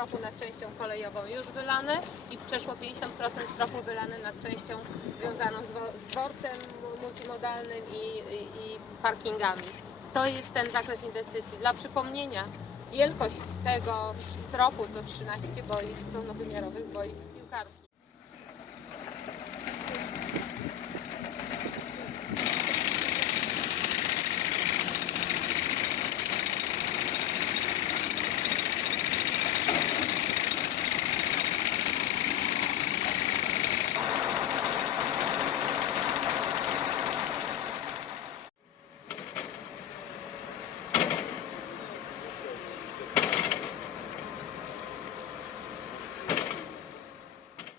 stropu nad częścią kolejową już wylane i przeszło 50% stropu wylane nad częścią związaną z, z dworcem multimodalnym i, i, i parkingami. To jest ten zakres inwestycji. Dla przypomnienia, wielkość tego stropu to 13 boisk pełnowymiarowych boisk piłkarskich.